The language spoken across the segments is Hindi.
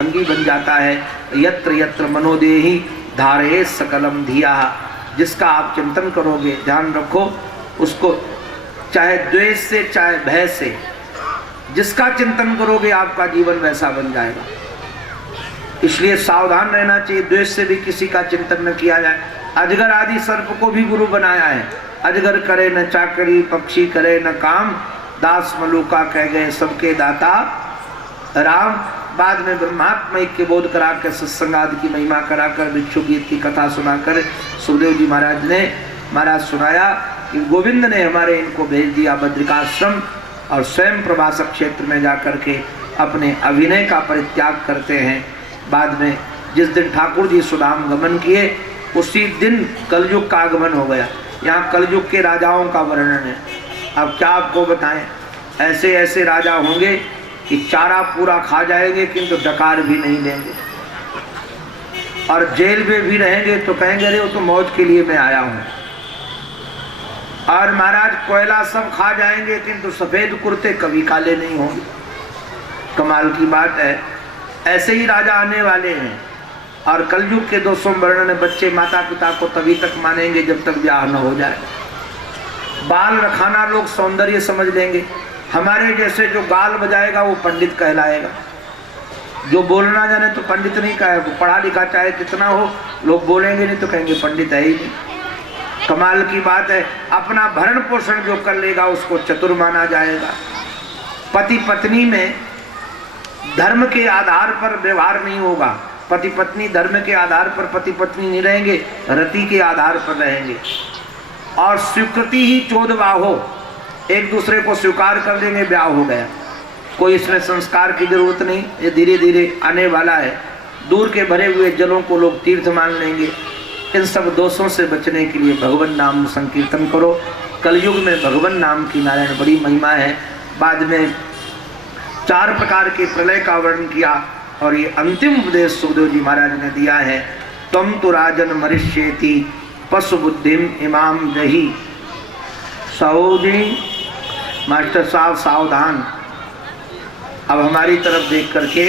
अंगी बन जाता है। यत्र यत्र मनोदेहि धारये सकलम धिया। जिसका आप चिंतन करोगे, ध्यान रखो उसको, चाहे द्वेष से चाहे भय से, जिसका चिंतन करोगे आपका जीवन वैसा बन जाएगा। इसलिए सावधान रहना चाहिए, द्वेष से भी किसी का चिंतन न किया जाए। अजगर आदि सर्प को भी गुरु बनाया है। अजगर करे न चाकरी, पक्षी करे न काम, दास मलुका कह गए सबके दाता राम। बाद में ब्रह्मात्म के बोध करा कर, सत्संग आदि की महिमा कराकर, भिक्षु गीत की कथा सुनाकर सुखदेव जी महाराज ने सुनाया कि गोविंद ने हमारे इनको भेज दिया बद्रिकाश्रम, और स्वयं प्रभासक क्षेत्र में जाकर के अपने अभिनय का परित्याग करते हैं। बाद में जिस दिन ठाकुर जी सुदाम गमन किए उसी दिन कलयुग का आगमन हो गया। यहाँ कलयुग के राजाओं का वर्णन है। अब क्या आपको बताएं, ऐसे ऐसे राजा होंगे कि चारा पूरा खा जाएंगे किंतु डकार भी नहीं लेंगे, और जेल में भी रहेंगे तो कहेंगे अरे वो तो मौज के लिए मैं आया हूँ। और महाराज कोयला सब खा जाएंगे किंतु सफेद कुर्ते कभी काले नहीं होंगे। कमाल की बात है, ऐसे ही राजा आने वाले हैं। और कलयुग के 200 वर्णन, बच्चे माता पिता को तभी तक मानेंगे जब तक ब्याह न हो जाए। बाल रखाना लोग सौंदर्य समझ लेंगे। हमारे जैसे जो गाल बजाएगा वो पंडित कहलाएगा, जो बोलना जाने तो पंडित नहीं कहेगा। पढ़ा लिखा चाहे कितना हो, लोग बोलेंगे नहीं तो कहेंगे पंडित है ही नहीं। कमाल की बात है, अपना भरण पोषण जो कर लेगा उसको चतुर माना जाएगा। पति पत्नी में धर्म के आधार पर व्यवहार नहीं होगा। पति पत्नी धर्म के आधार पर पति पत्नी नहीं रहेंगे, रति के आधार पर रहेंगे। और स्वीकृति ही चोदवा हो, एक दूसरे को स्वीकार कर लेंगे, ब्याह हो गया। कोई इसमें संस्कार की जरूरत नहीं, ये धीरे धीरे आने वाला है। दूर के भरे हुए जलों को लोग तीर्थ मान लेंगे। इन सब दोषों से बचने के लिए भगवान नाम संकीर्तन करो। कलयुग में भगवान नाम की नारायण बड़ी महिमा है। बाद में 4 प्रकार के प्रलय का वर्णन किया, और ये अंतिम उपदेश सुखदेव जी महाराज ने दिया है। त्वं तु राजन मरिष्येति पशु बुद्धिम इमाम जही। सौजी मास्टर साहब सावधान, अब हमारी तरफ देख करके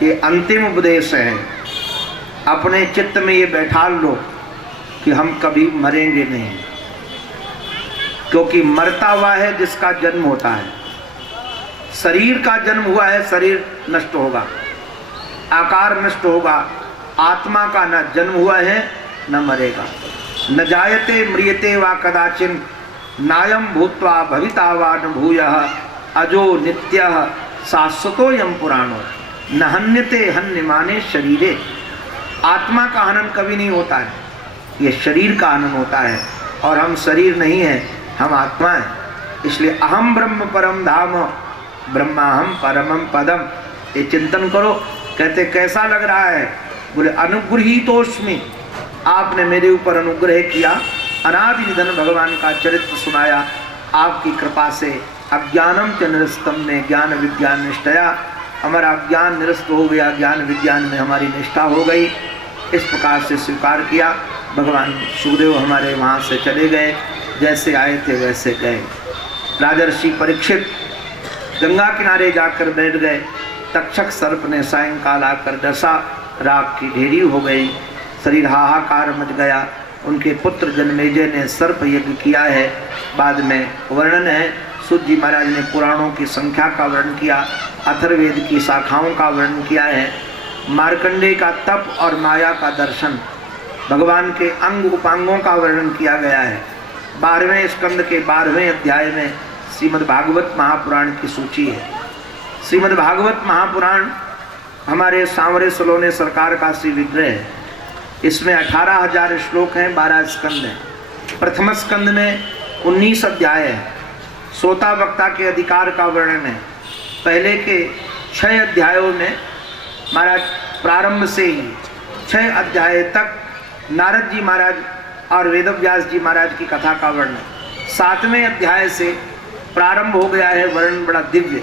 ये अंतिम उपदेश है। अपने चित्त में ये बैठा लो कि हम कभी मरेंगे नहीं, क्योंकि मरता हुआ है जिसका जन्म होता है। शरीर का जन्म हुआ है, शरीर नष्ट होगा, आकार नष्ट होगा। आत्मा का न जन्म हुआ है न मरेगा। न जायते म्रियते वा कदाचिन नायम भूत्वा भविता वा न भूयः अजो नित्यः शाश्वतोयम पुराणो न हन्यते हन्यमाने शरीरे। आत्मा का हनन कभी नहीं होता है, ये शरीर का हनन होता है। और हम शरीर नहीं है, हम आत्मा है। इसलिए अहम ब्रह्म परम धाम ब्रह्माहम परमम पदम, ये चिंतन करो। कहते कैसा लग रहा है? बोले अनुगृहीतोस्मि, आपने मेरे ऊपर अनुग्रह किया, अनादि निधन भगवान का चरित्र सुनाया। आपकी कृपा से अज्ञानम च निरस्तम में ज्ञान विज्ञान निष्ठया, हमारा ज्ञान निरस्त हो गया, ज्ञान विज्ञान में हमारी निष्ठा हो गई। इस प्रकार से स्वीकार किया। भगवान सुखदेव हमारे वहाँ से चले गए, जैसे आए थे वैसे गए। राजर्षि परीक्षित गंगा किनारे जाकर बैठ गए। तक्षक सर्प ने सायंकाल आकर डसा, राख की ढेरी हो गई, शरीर हाहाकार मच गया। उनके पुत्र जन्मेजय ने सर्प यज्ञ किया है। बाद में वर्णन है, सूत जी महाराज ने पुराणों की संख्या का वर्णन किया, अथर्ववेद की शाखाओं का वर्णन किया है। मार्कंडेय का तप और माया का दर्शन, भगवान के अंग उपांगों का वर्णन किया गया है। 12वें स्कंद के 12वें अध्याय में श्रीमद् भागवत महापुराण की सूची है। श्रीमद् भागवत महापुराण हमारे सांवरे सलोने सरकार का श्री विग्रह है। इसमें 18,000 श्लोक हैं, 12 स्कंद हैं। प्रथम स्कंद में 19 अध्याय है। श्रोता वक्ता के अधिकार का वर्णन है। पहले के 6 अध्यायों में महाराज प्रारंभ से ही 6 अध्याय तक नारद जी महाराज और वेदव्यास जी महाराज की कथा का वर्णन। 7वें अध्याय से प्रारंभ हो गया है वर्णन बड़ा दिव्य,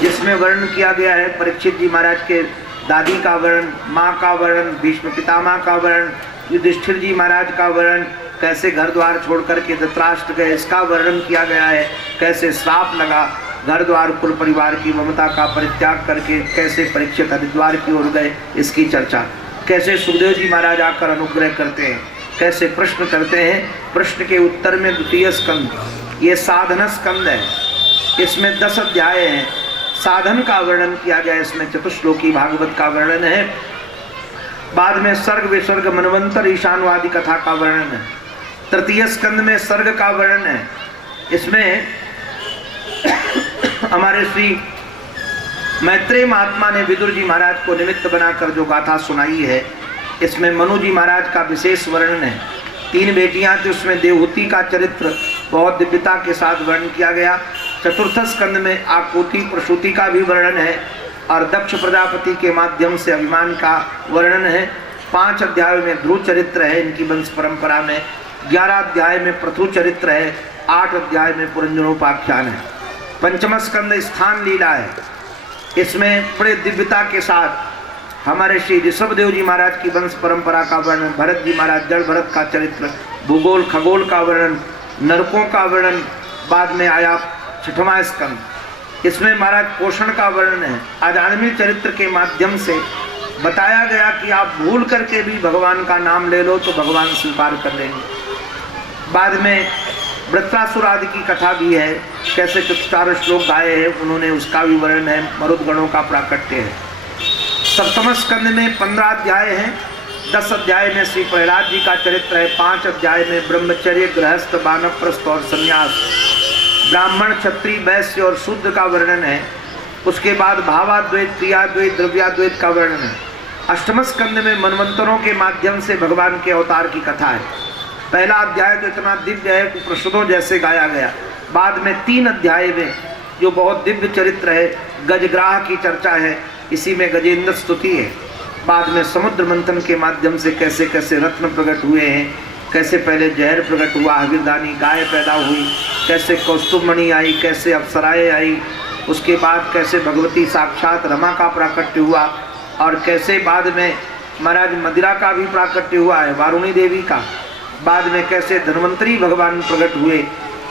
जिसमें वर्णन किया गया है परीक्षित जी महाराज के दादी का वर्णन, माँ का वर्णन, भीष्म पितामह का वर्णन, युधिष्ठिर जी महाराज का वर्णन, कैसे घर द्वार छोड़ करके धृतराष्ट्र गए इसका वर्णन किया गया है, कैसे श्राप लगा, घर द्वार कुल परिवार की ममता का परित्याग करके कैसे परीक्षित हरिद्वार की ओर गए, इसकी चर्चा। कैसे सुखदेव जी महाराज आकर अनुग्रह करते हैं, कैसे प्रश्न करते हैं, प्रश्न के उत्तर में द्वितीय स्कंद, ये साधन स्कंद है, इसमें 10 अध्याय हैं। साधन का वर्णन किया गया, इसमें चतुश्लोकी भागवत का वर्णन है। बाद में सर्ग विसर्ग मनवंतर ईशानवादी कथा का वर्णन है। तृतीय स्कंद में सर्ग का वर्णन है। इसमें हमारे श्री मैत्रेय महात्मा ने विदुर जी महाराज को निमित्त बनाकर जो गाथा सुनाई है, इसमें मनु जी महाराज का विशेष वर्णन है। 3 बेटियां थी, उसमें देवहूति का चरित्र बहुत दिव्यता के साथ वर्णन किया गया। चतुर्थ स्कंद में आकुति प्रसूति का भी वर्णन है और दक्ष प्रजापति के माध्यम से अभिमान का वर्णन है। 5 अध्याय में ध्रुव चरित्र है इनकी वंश परंपरा में। 11 अध्याय में पृथु चरित्र है। 8 अध्याय में पुरंजनोपाख्यान है। पंचम स्कंद स्थान लीला है। इसमें बड़े दिव्यता के साथ हमारे श्री ऋषभदेव जी महाराज की वंश परंपरा का वर्णन, भरत जी महाराज जड़ भरत का चरित्र, भूगोल खगोल का वर्णन, नरकों का वर्णन। बाद में आया 6वां स्कंद, इसमें महाराज पोषण का वर्णन है। अजानमिल चरित्र के माध्यम से बताया गया कि आप भूल करके भी भगवान का नाम ले लो तो भगवान स्वीकार कर लेंगे। बाद में वृत्रासुर आदि की कथा भी है, कैसे 4 श्लोक गाए हैं उन्होंने, उसका भी वर्णन है। मरुदगणों का प्राकट्य है। सप्तम स्कंद में 15 अध्याय हैं। 10 अध्याय में श्री प्रहलाद जी का चरित्र है। 5 अध्याय में ब्रह्मचर्य, गृहस्थ, वानप्रस्थ और संन्यास, ब्राह्मण, क्षत्रिय, वैश्य और शूद्र का वर्णन है। उसके बाद भावाद्वैत, क्रियाद्वैत, द्रव्याद्वैत का वर्णन है। अष्टम स्कंद में मनवंतरों के माध्यम से भगवान के अवतार की कथा है। पहला अध्याय तो इतना दिव्य है कि प्रसुदों जैसे गाया गया। बाद में 3 अध्याय में जो बहुत दिव्य चरित्र है, गजग्राह की चर्चा है, इसी में गजेंद्र स्तुति है। बाद में समुद्र मंथन के माध्यम से कैसे कैसे रत्न प्रकट हुए हैं, कैसे पहले जहर प्रकट हुआ, हविरदानी गाय पैदा हुई, कैसे कौस्तुभमणि आई, कैसे अप्सराएं आई, उसके बाद कैसे भगवती साक्षात रमा का प्राकट्य हुआ और कैसे बाद में महाराज मदिरा का भी प्राकट्य हुआ है, वारुणी देवी का। बाद में कैसे धन्वंतरी भगवान प्रकट हुए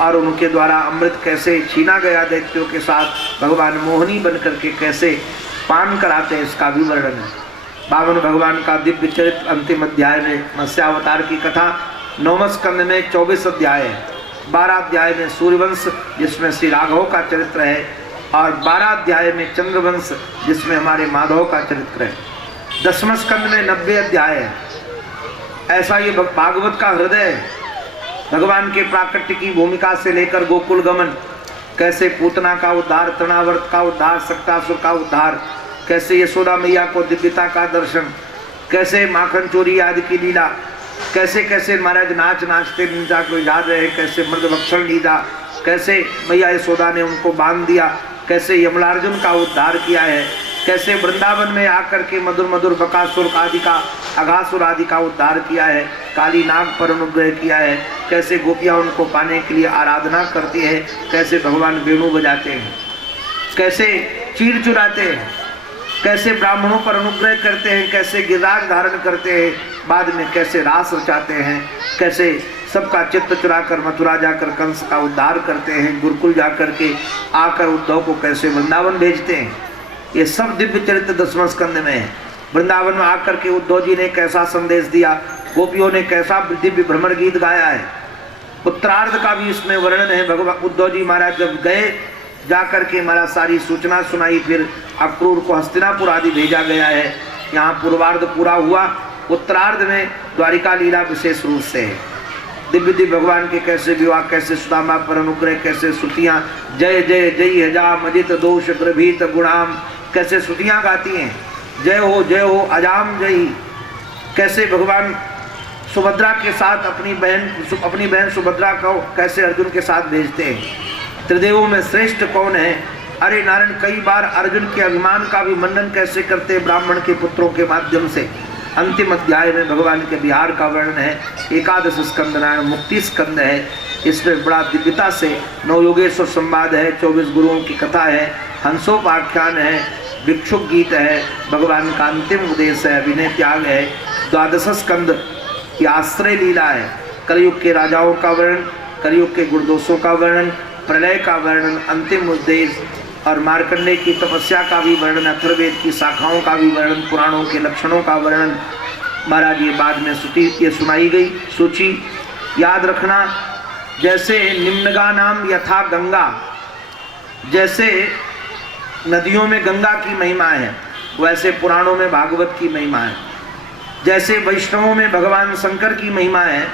और उनके द्वारा अमृत कैसे छीना गया दैत्यों के साथ, भगवान मोहिनी बन करके कैसे पान कराते हैं, इसका भी वर्णन है। 52 भगवान का दिव्य चरित्र अंतिम अध्याय में मत्स्यावतार की कथा। 9वें स्कंद में 24 अध्याय है। 12 अध्याय में सूर्यवंश जिसमें श्री राघव का चरित्र है और 12 अध्याय में चंद्रवंश जिसमें हमारे माधव का चरित्र है। 10वें स्कंद में 90 अध्याय है। ऐसा ये भागवत का हृदय है। भगवान के प्राकट्य की भूमिका से लेकर गोकुल गमन, कैसे पूतना का उद्धार, तृणावर्त का उद्धार, सक्तासुर का उद्धार, कैसे यशोदा मैया को दिव्यता का दर्शन, कैसे माखन चोरी आदि की लीला, कैसे कैसे महाराज नाच नाचते नीचा को याद रहे, कैसे मृदभक्षण लीला, कैसे मैया यशोदा ने उनको बांध दिया, कैसे यमलार्जुन का उद्धार किया है, कैसे वृंदावन में आकर के मधुर मधुर बकासुर आदि का, अघासुर आदि का उद्धार किया है, काली नाग पर अनुग्रह किया है, कैसे गोपियाँ उनको पाने के लिए आराधना करती है, कैसे भगवान वेणु बजाते हैं, कैसे चीर चुराते हैं, कैसे ब्राह्मणों पर अनुग्रह करते हैं, कैसे गिरिराज धारण करते हैं, बाद में कैसे रास रचाते हैं, कैसे सबका चित्त चुराकर मथुरा जाकर कंस का उद्धार करते हैं, गुरुकुल जाकर के आकर उद्धव को कैसे वृंदावन भेजते हैं। ये सब दिव्य चरित्र 10वें स्कंद में है। वृंदावन में आकर के उद्धव जी ने कैसा संदेश दिया, गोपियों ने कैसा दिव्य भ्रमण गीत गाया है। उत्तरार्ध का भी इसमें वर्णन है। भगवान उद्धव जी महाराज जब गए, जाकर के महाराज सारी सूचना सुनाई, फिर अक्रूर को हस्तिनापुर आदि भेजा गया है। यहाँ पूर्वार्ध पूरा हुआ। उत्तरार्ध में द्वारिका लीला विशेष रूप से है। दिव्य दिव्य भगवान के कैसे विवाह, कैसे सुदामा पर अनुग्रह, कैसे श्रुतियाँ जय जय जय हजा मजित दोष प्रभीत गुणाम, कैसे श्रुतियाँ गाती हैं, जय हो अजाम जयी। कैसे भगवान सुभद्रा के साथ अपनी बहन सुभद्रा को कैसे अर्जुन के साथ भेजते हैं। त्रिदेवों में श्रेष्ठ कौन है? अरे नारायण कई बार अर्जुन के अभिमान का भी मंडन कैसे करते ब्राह्मण के पुत्रों के माध्यम से। अंतिम अध्याय में भगवान के विहार का वर्णन है। 11 स्कंद नारायण मुक्ति स्कंद है। इसमें बड़ा दिव्यता से 9 योगेश्वर संवाद है, 24 गुरुओं की कथा है, हंसोपाख्यान है, भिक्षुक गीत है, भगवान का अंतिम उपदेश है, विनय त्याग है। 12 स्कंद की आश्रय लीला है। कलयुग के राजाओं का वर्णन, कलयुग के गुणदोषों का वर्णन, प्रलय का वर्णन, अंतिम उद्देश्य और मार्कंडेय की तपस्या का भी वर्णन, अथर्ववेद की शाखाओं का भी वर्णन, पुराणों के लक्षणों का वर्णन महाराज ये बाद में ये सुनाई गई सूची। याद रखना, जैसे निम्नगा नाम यथा गंगा, जैसे नदियों में गंगा की महिमा है वैसे पुराणों में भागवत की महिमा है। जैसे वैष्णवों में भगवान शंकर की महिमा है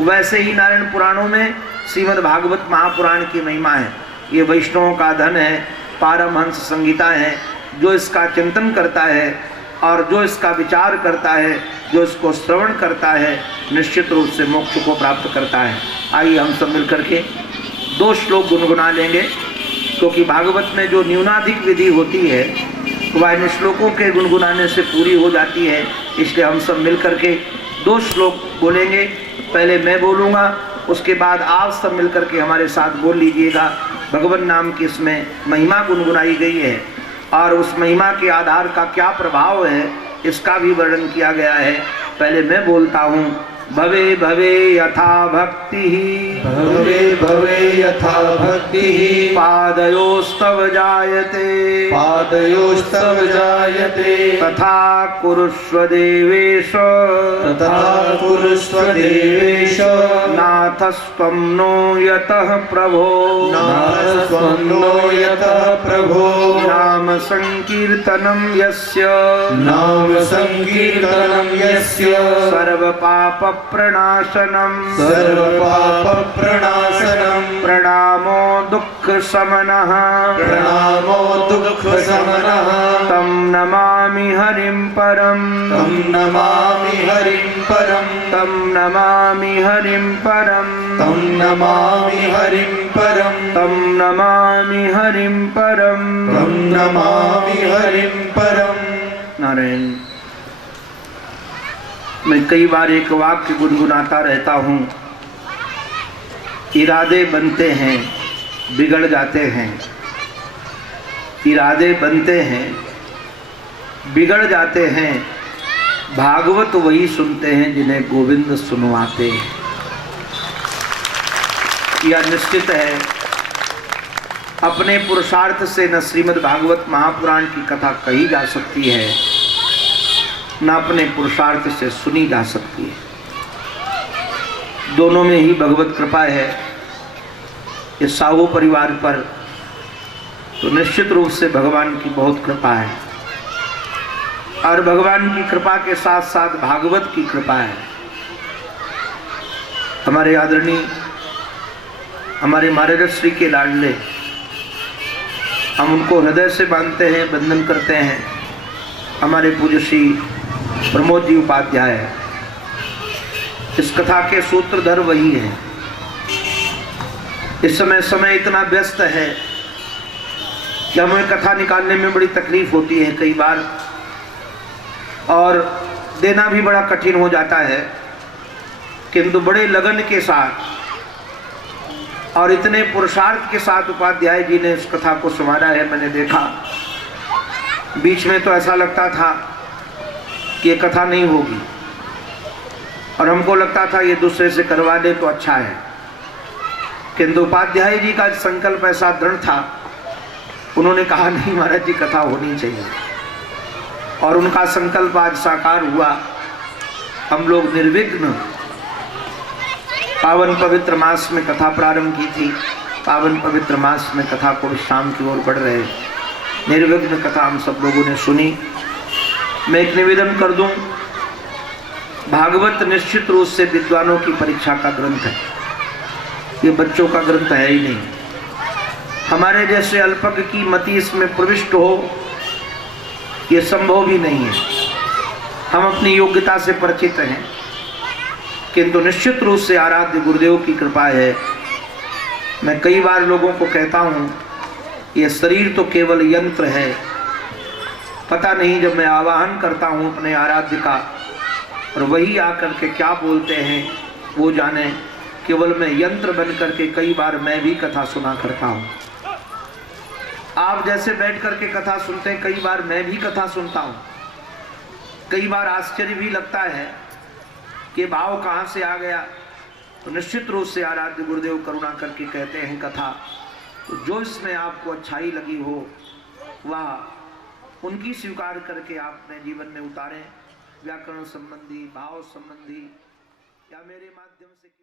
वैसे ही नारायण पुराणों में श्रीमद् भागवत महापुराण की महिमा है। ये वैष्णवों का धन है, पारमहंस संगीता है। जो इसका चिंतन करता है और जो इसका विचार करता है, जो इसको श्रवण करता है, निश्चित रूप से मोक्ष को प्राप्त करता है। आइए हम सब मिलकर के 2 श्लोक गुनगुना लेंगे, क्योंकि भागवत में जो न्यूनाधिक विधि होती है वह इन श्लोकों के गुनगुनाने से पूरी हो जाती है। इसलिए हम सब मिलकर के 2 श्लोक बोलेंगे। पहले मैं बोलूँगा, उसके बाद आप सब मिलकर के हमारे साथ बोल लीजिएगा। भगवान नाम की इसमें महिमा गुनगुनाई गई है और उस महिमा के आधार का क्या प्रभाव है इसका भी वर्णन किया गया है। पहले मैं बोलता हूँ। भवे भवे यथा भक्ति, भवे भवे यथा भक्ति, पादयोस्तव जायते, पादयोस्तव जायते, तथा कुरुष्व देवेश, तथा कुरुष्व देवेश, नाथस्त्वं नो यतः प्रभो, नाथस्त्वं नो यतः प्रभो, नाम संकीर्तनं यस्य, नाम संकीर्तनं यस्य, सर्वपाप प्रणाशनम, सर्वपाप प्रणाशनम, प्रणामो दुख समनः, प्रणामो दुख समनः, तम नमामि हरिं परम, तम नमामि हरिं परम, तम नमामि हरिं परम, तम नमामि हरिं परम, तम नमामि हरिं परम, तम नमामि हरिं परम। नारायण। मैं कई बार एक वाक्य गुनगुनाता रहता हूँ। इरादे बनते हैं, बिगड़ जाते हैं। इरादे बनते हैं, बिगड़ जाते हैं। भागवत वही सुनते हैं जिन्हें गोविंद सुनवाते हैं। यह निश्चित है, अपने पुरुषार्थ से न श्रीमद् भागवत महापुराण की कथा कही जा सकती है, न अपने पुरुषार्थ से सुनी जा सकती है। दोनों में ही भगवत कृपा है। इस साहू परिवार पर तो निश्चित रूप से भगवान की बहुत कृपा है, और भगवान की कृपा के साथ साथ भागवत की कृपा है। हमारे आदरणीय, हमारे महाराज श्री के लाडले, हम उनको हृदय से बांधते हैं, वंदन करते हैं। हमारे पूज्य श्री प्रमोद जी उपाध्याय, इस कथा के सूत्रधर वही हैं। इस समय इतना व्यस्त है कि हमें कथा निकालने में बड़ी तकलीफ होती है कई बार, और देना भी बड़ा कठिन हो जाता है। किंतु बड़े लगन के साथ और इतने पुरुषार्थ के साथ उपाध्याय जी ने इस कथा को संवारा है। मैंने देखा, बीच में तो ऐसा लगता था कि ये कथा नहीं होगी, और हमको लगता था ये दूसरे से करवा दे तो अच्छा है। किंतु उपाध्याय जी का संकल्प ऐसा दृढ़ था, उन्होंने कहा नहीं महाराज जी कथा होनी चाहिए, और उनका संकल्प आज साकार हुआ। हम लोग निर्विघ्न पावन पवित्र मास में कथा प्रारंभ की थी। पावन पवित्र मास में कथा को शाम की ओर बढ़ रहे, निर्विघ्न कथा हम सब लोगों ने सुनी। मैं एक निवेदन कर दूं, भागवत निश्चित रूप से विद्वानों की परीक्षा का ग्रंथ है, ये बच्चों का ग्रंथ है ही नहीं। हमारे जैसे अल्पज्ञ की मति इसमें प्रविष्ट हो, ये संभव भी नहीं है। हम अपनी योग्यता से परिचित हैं, किंतु निश्चित रूप से आराध्य गुरुदेव की कृपा है। मैं कई बार लोगों को कहता हूँ, ये शरीर तो केवल यंत्र है। पता नहीं जब मैं आवाहन करता हूँ अपने आराध्य का, और वही आकर के क्या बोलते हैं वो जाने। केवल मैं यंत्र बन करके कई बार मैं भी कथा सुना करता हूँ। आप जैसे बैठ करके कथा सुनते हैं, कई बार मैं भी कथा सुनता हूँ। कई बार आश्चर्य भी लगता है कि भाव कहाँ से आ गया, तो निश्चित रूप से आराध्य गुरुदेव करुणा करके कहते हैं कथा, तो जो इसमें आपको अच्छाई लगी हो वह उनकी स्वीकार करके आप अपने जीवन में उतारें। व्याकरण संबंधी, भाव संबंधी या मेरे माध्यम से